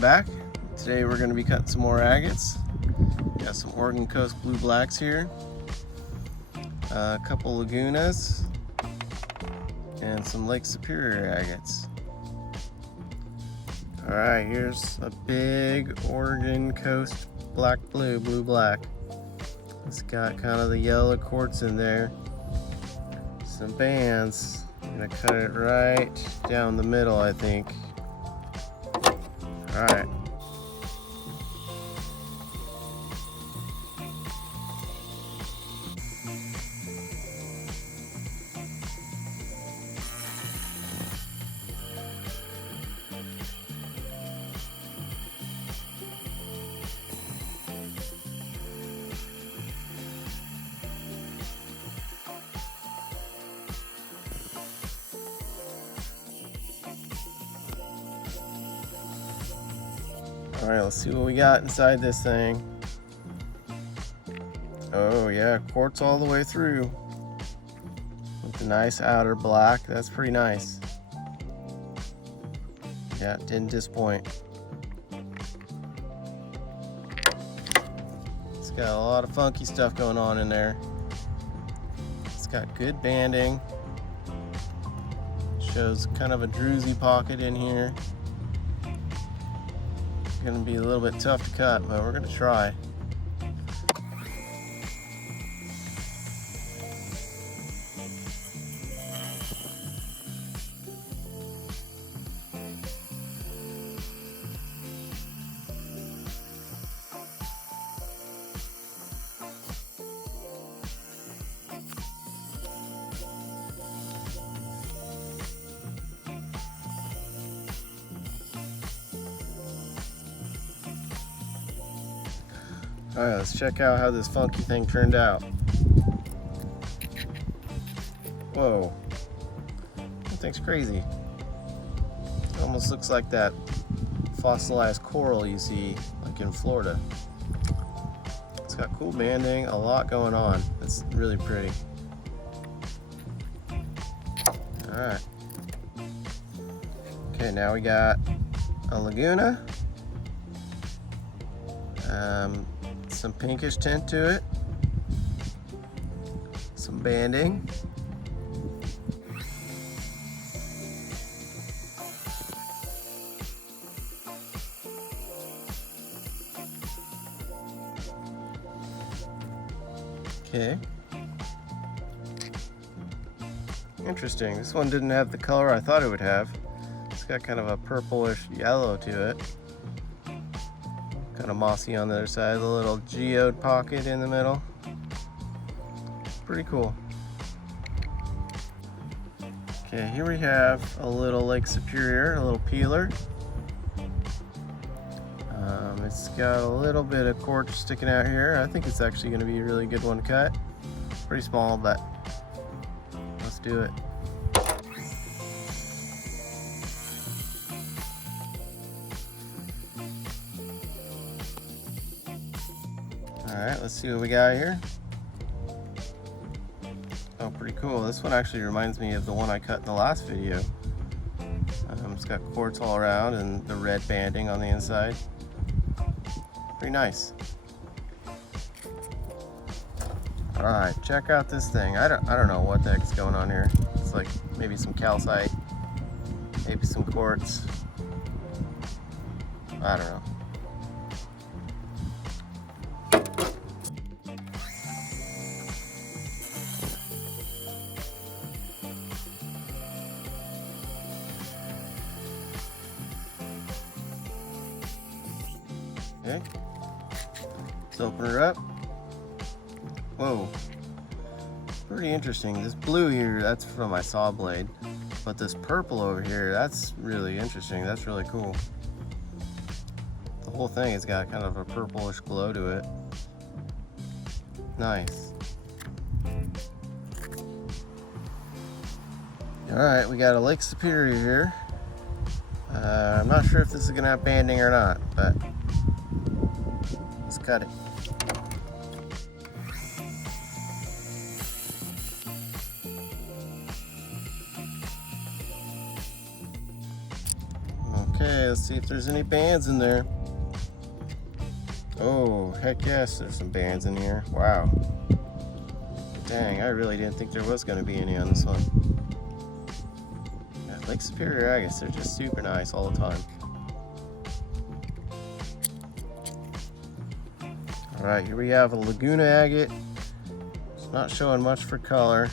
welcome back. Today we're going to be cutting some more agates. Got some Oregon Coast blue blacks here, a couple Lagunas, and some Lake Superior agates. Alright, here's a big Oregon Coast blue black. It's got kind of the yellow quartz in there, some bands. I'm going to cut it right down the middle, I think. Alright. Alright, let's see what we got inside this thing. Oh yeah, quartz all the way through. With a nice outer black, that's pretty nice. Yeah, didn't disappoint. It's got a lot of funky stuff going on in there. It's got good banding. Shows kind of a druzy pocket in here. Going to be a little bit tough to cut, but we're going to try. Alright, let's check out how this funky thing turned out. Whoa. That thing's crazy. It almost looks like that fossilized coral you see like in Florida. It's got cool banding, a lot going on. It's really pretty. Alright. Okay, now we got a Laguna. Some pinkish tint to it, some banding, okay, interesting. This one didn't have the color I thought it would have. It's got kind of a purplish yellow to it. Kind of mossy on the other side, a little geode pocket in the middle. Pretty cool. Okay, here we have a little Lake Superior, a little peeler. It's got a little bit of quartz sticking out here. I think it's actually going to be a really good one to cut. Pretty small, but let's do it. Alright, let's see what we got here. Oh, pretty cool. This one actually reminds me of the one I cut in the last video. It's got quartz all around and the red banding on the inside. Pretty nice. Alright, check out this thing. I don't know what the heck's going on here. It's like maybe some calcite, maybe some quartz. I don't know. Okay, let's open her up. Whoa, pretty interesting. This blue here, that's from my saw blade, but this purple over here, that's really interesting. That's really cool. The whole thing has got kind of a purplish glow to it. Nice. Alright, we got a Lake Superior here. I'm not sure if this is going to have banding or not, but let's cut it. Okay, let's see if there's any bands in there. Oh, heck yes, there's some bands in here. Wow. Dang, I really didn't think there was going to be any on this one. Yeah, Lake Superior agates, they're just super nice all the time. Alright, here we have a Laguna agate. It's not showing much for color.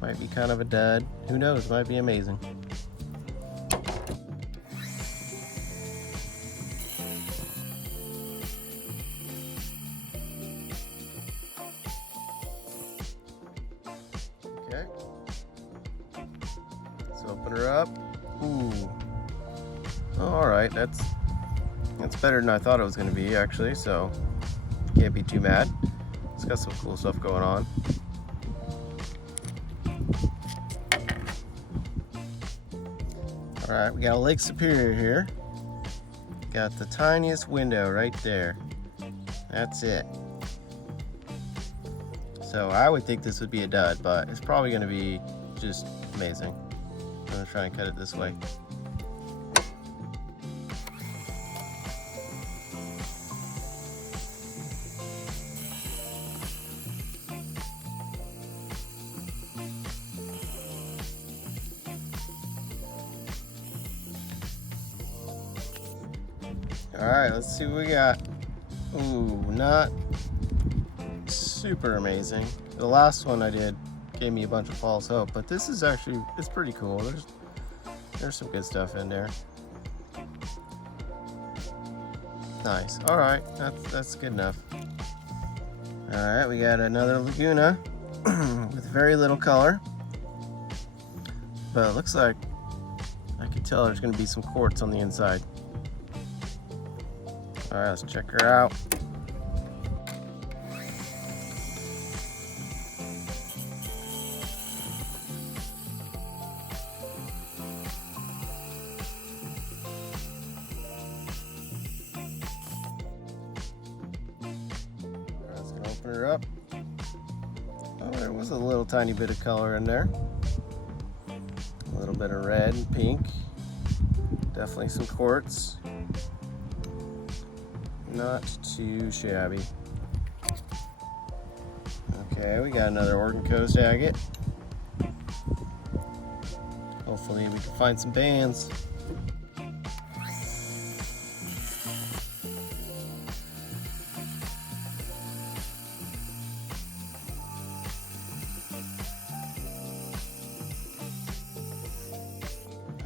Might be kind of a dud. Who knows, might be amazing. Okay. Let's open her up. Ooh. Alright, that's better than I thought it was going to be, actually, so can't be too mad. It's got some cool stuff going on. Alright, we got a Lake Superior here. Got the tiniest window right there. That's it. So I would think this would be a dud, but it's probably going to be just amazing. I'm going to try and cut it this way. Alright, let's see what we got. Ooh, not super amazing. The last one I did gave me a bunch of false hope, but this is actually, it's pretty cool. There's some good stuff in there. Nice. Alright, that's good enough. Alright, we got another Laguna with very little color. But it looks like I can tell there's going to be some quartz on the inside. Alright, let's check her out. Let's go open her up. Oh, there was a little tiny bit of color in there. A little bit of red and pink. Definitely some quartz. Not too shabby. Okay, we got another Oregon Coast agate. Hopefully we can find some bands.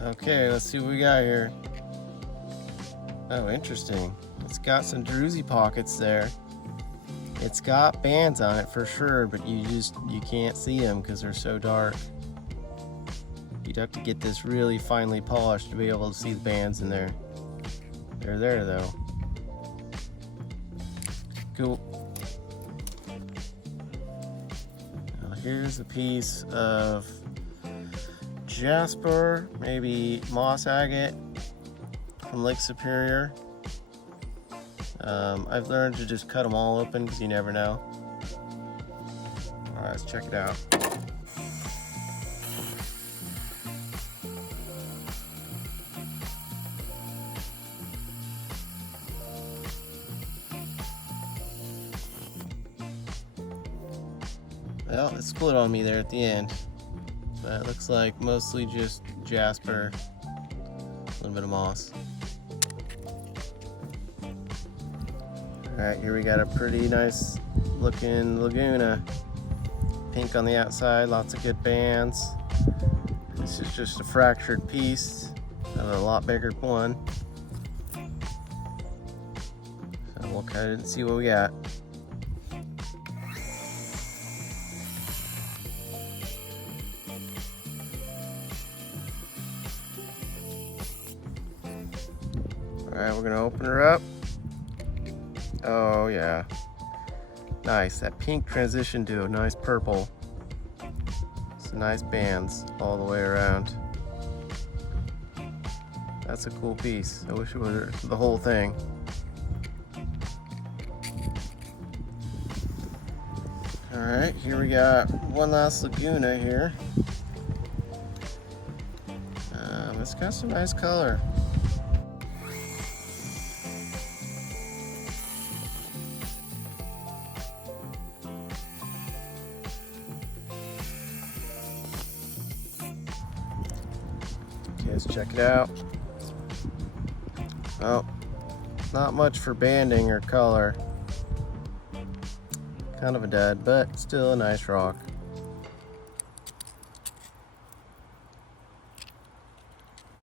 Okay, let's see what we got here. Oh, interesting. It's got some druzy pockets there. It's got bands on it for sure, but you can't see them because they're so dark. You'd have to get this really finely polished to be able to see the bands in there. They're there though. Cool. Now here's a piece of jasper, maybe moss agate from Lake Superior. I've learned to just cut them all open because you never know. Alright, let's check it out. Well, it split on me there at the end. But it looks like mostly just jasper, a little bit of moss. Alright, here we got a pretty nice looking Laguna. Pink on the outside, lots of good bands. This is just a fractured piece of a lot bigger one. So we'll cut it and see what we got. Alright, we're gonna open her up. Oh yeah, nice. That pink transition to a nice purple. Some nice bands all the way around. That's a cool piece. I wish it were the whole thing. Alright, here we got one last Laguna here. It's got some nice color. guys check it out. Oh, not much for banding or color. Kind of a dud, but still a nice rock.